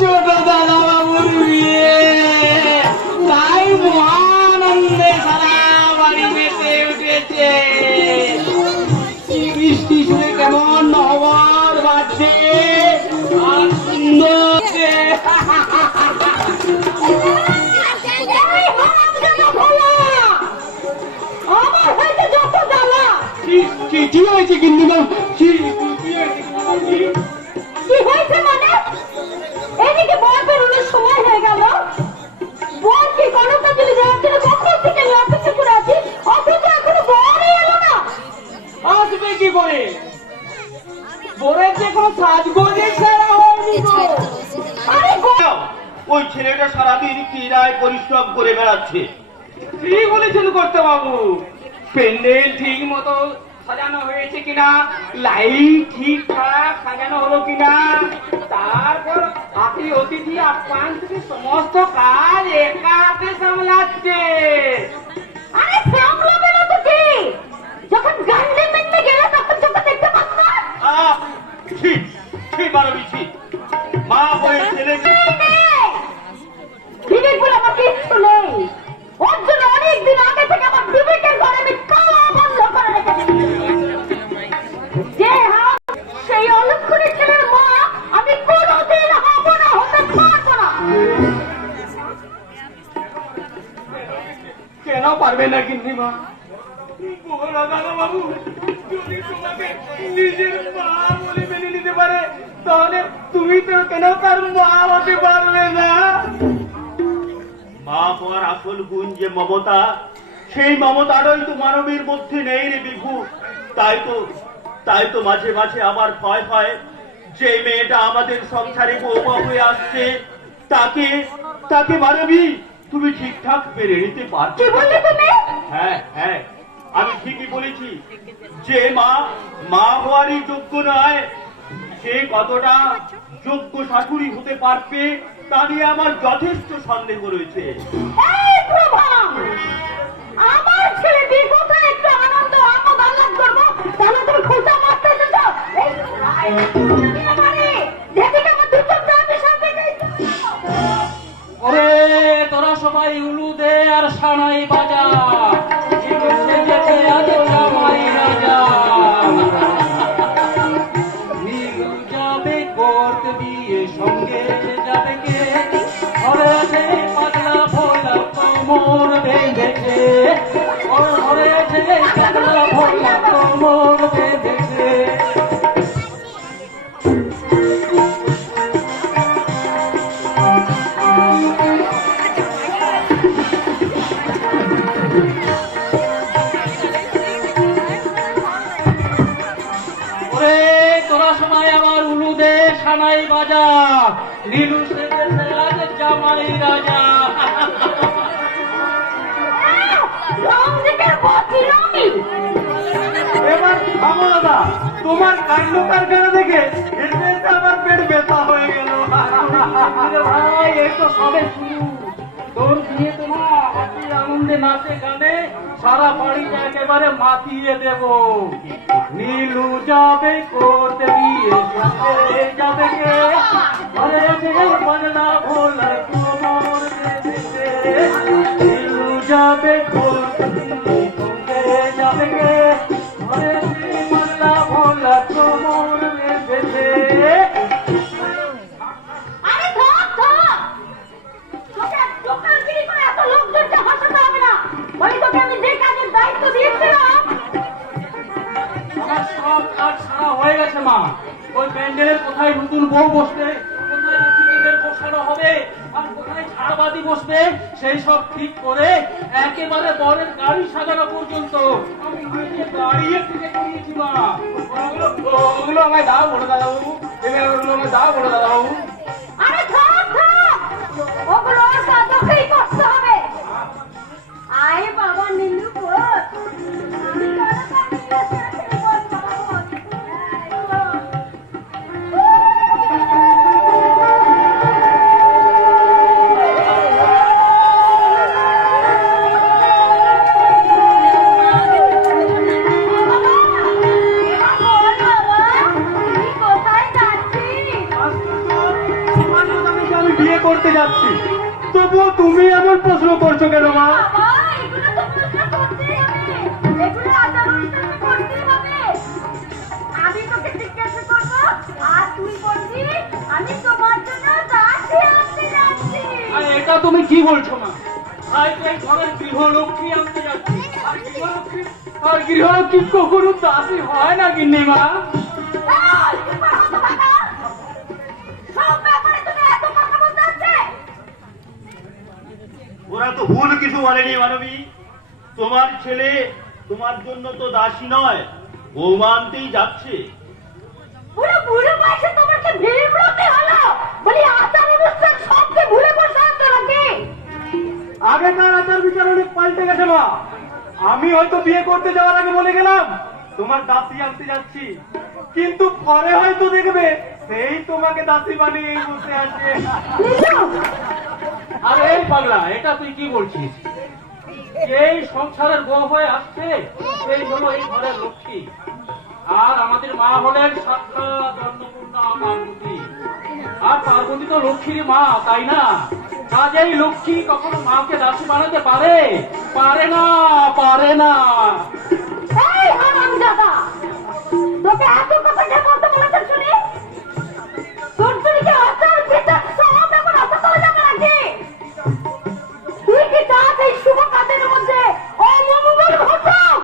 ছোট দাদা বাবুর বিয়ে, তাই মহানন্দে সারা বাড়ি মেতে উঠেছে। বৃষ্টি শুনে কেমন নহর বাজছে আর সুন্দর। কি হয়েছে কিন্তু কি হয়েছে মানে এদিকে বর বেরোনোর সময় হয়ে গেল, বরকে গণতান্ত্রিক যাওয়ার জন্য কখন থেকে আমি অপেক্ষা করে আছি, অথচ এখনো বরই এলো না। আসবে কি করে? বরের যে কোনো সাজগোজে সেরা হয়নি তো। আরে ওই ছেলেটা সারাদিন কিরায় পরিশ্রম করে বেড়াচ্ছে। ঠিক বলেছেন কর্তা বাবু, প্যান্ডেল ঠিক মতো সাজানো হয়েছে কিনা, লাইট ঠিকঠাক সাজানো হলো কিনা, তারপর আপনি অতিথি আপ্যায়ন থেকে সমস্ত কাজ একা হাতে সামলাচ্ছে। আরে সামলাবে না তো কি? যখন গান্ডে মেন্ডে গেলে তখন চোখে দেখতে পাচ্ছ না? ঠিক ঠিক মানবী ঠিক। মা বলে ছেলেকে বিবেক বলে আমার কিচ্ছু নেই। ওর জন্য অনেকদিন আগে থেকে আমার বিবেকের ঘরে আমি খাওয়া বন্ধ করে রেখেছি। যে সেই অলক্ষণী ছেলের মা আমি কোনোদিন হব না, হতে পারবো না। কেন পারবে না কিন্তু মা? বলো দাদা বাবু, যদি তোমাকে নিজের মা বলে মেনে নিতে পারে, তাহলে তুমি তো কেন তার মা হতে পারবে না? মা হওয়ার আসল গুণ যে মমতা, সেই মমতাটাই তো মানবীর মধ্যে নেই রে বিভু। তাই তো মাঝে মাঝে আমার ভয় হয়, যে মেয়েটা আমাদের সংসারে বৌমা হয়ে আসছে, তাকে মানবী তুমি ঠিকঠাক মেনে নিতে পারছো? হ্যাঁ হ্যাঁ, আমি ঠিকই বলেছি। যে মা হওয়ারই যোগ্য নয়, সে কতটা যোগ্য শাশুড়ি হতে পারবে তা নিয়ে আমার যথেষ্ট সন্দেহ রয়েছে। আমার ছেলে বিগত একটু আনন্দ আহ্লাদ করবো, তাহলে তুমি খোঁজা মারতে এসেছো? ওরে তোরা সবাই উলু দে আর সানাই বাজা, জামাই রাজা নীলু যাবে করতে বিয়ে, সঙ্গে যাবে কে? ঘরে আছে পাতলা ভোলা কোমর বেঁধেছে, ঘরে আছে পাতলা ভোলা কোমর বেঁধেছে। তোরা সবাই আমার উলু দে সানাই বাজা, নীলু সেজেছে আজ জামাই রাজা। এবার থামো দাদা, তোমার কাণ্ড কারখানা দেখে আমার পেট ব্যথা হয়ে গেল। ভাই এই তো সবে শুরু, তোর বিয়ে তো না, হাসি আনন্দে নাচে গানে সারা বাড়িটা একেবারে মাতিয়ে দেব। নীলু যাবে করতে বিয়ে, সঙ্গে যাবে কে? ঘরে আছে বাজনা ভোলা কোমর বেঁধেছে, নীলু যাবে করতে বিয়ে, সঙ্গে যাবে কে? ঘরে আছে বাজনা ভোলা কোমর বেঁধেছে। হয়ে গেছে মা, ওই প্যান্ডেলের কোথায় নতুন বউ বসবে, কোথায় অতিথিদের বসানো হবে, আর কোথায় ঝাড়বাতি বসবে, সেই সব ঠিক করে একেবারে বরের গাড়ি সাজানো পর্যন্ত আমি নিজে দাঁড়িয়ে থেকে করিয়েছি মা। ওগুলো আমায় দাও বলে দাদা বাবু, ওগুলো আমায় দাও বলে দাদা বাবু। আরে ওগুলো সাজাতেই করতে হবে। আয় বাবা নীলু, করতে যাচ্ছি, তবুও তুমি এমন প্রশ্ন করছো কেন মা? বাবা, এগুলো তো প্রশ্ন করতেই হবে, এগুলো আচার অনুষ্ঠান করতেই হবে। আমি তোকে জিজ্ঞাসা করবো আর তুই বলবি আমি তোমার জন্য দাসী আনতে যাচ্ছি। আর এটা তুমি কি বলছো মা? আজ এই ঘরের গৃহলক্ষ্মী আনতে যাচ্ছি, আর গৃহলক্ষ্মী কখনো দাসী হয় না গিন্নি মা। এই, কি পারো তো বাবা? সব ব্যাপারে তুমি এত কথা বলতে আছে? ওরা তো ভুল কিছু বলেনি মানবী। তোমার ছেলে তোমার জন্য তো দাসী নয়, বৌমা আনতেই যাচ্ছে। পুরো বুড়ো বয়সে তোমার কি বিমূর্তি হলো? বলি আচার অনুষ্ঠান সবকে ভুলে বসে আছো নাকি? আগেকার আচার বিচার অনেক পাল্টে গেছে মা। আমি হয়তো বিয়ে করতে যাওয়ার আগে বলে গেলাম তোমার দাসী আনতে যাচ্ছি, কিন্তু পরে হয়তো দেখবে সেই তোমাকে দাসী বানিয়ে বসে আছে। লিজু, আরে এই পাগলা, এটা তুই কি বলছিস? এই সংসারের বউ হয়ে আসছে, এই হলো এই ঘরের লক্ষ্মী। আর আমাদের মা হলেন সাক্ষাৎ অন্নপূর্ণা পার্বতী। আর পার্বতী তো লক্ষ্মীর মা, তাই না? কাজেই লক্ষ্মী কখনো মাকে দাসী বানাতে পারে? পারে না, পারে না। এই হারামজাদা, তোকে এত কথা কেন